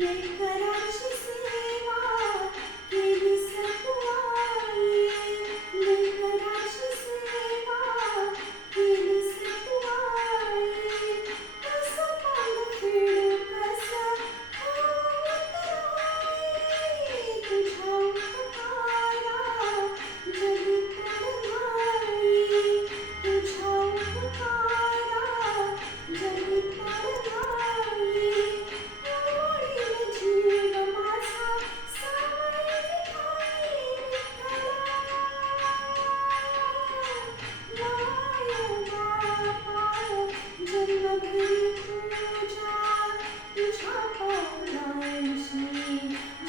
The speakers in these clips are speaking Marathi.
लेकराची सेवा केलीस तू आई, लेकराची सेवा केलीस तू आई, कसं पांग फेडू कसं होत नाही, तुझ्या उपकारा जगी तडघाई, तुझ्या उपकारा जगी तडघाई, ओळील जीव माझा सावळी आई विठ्ठला, माय बापा जन्मभरी पूजा तुझ्या पावलांची,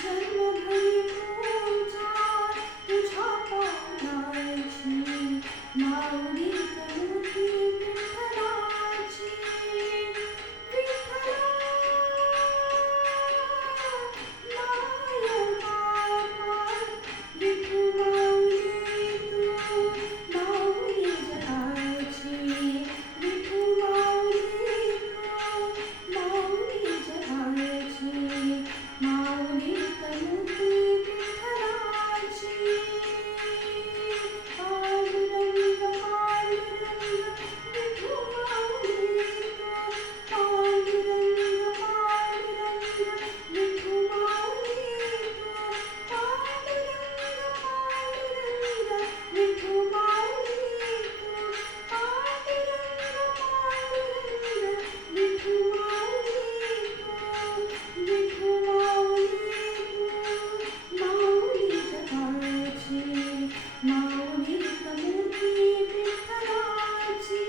जन्मभरी पूजा तुझ्या पावलांची, माऊलीत मोठी विठ्ठलाची, विठ्ठला माय बापा विठू माऊली तू, माऊली जगाची, विठू माऊली तू, माऊली जगाची, माऊलीत मोठी विठ्ठलाची, पांडुरंग पांडुरंग विठू माऊली तू, पांडुरंग पांडुरंग विठू माऊली तू, पांडुरंग पांडुरंग विठू माऊली तू, पांडुरंग पांडुरंग विठू माऊली तू, विठू माऊली तू, माऊली जगाची, माऊलीत मोठी विठ्ठलाची,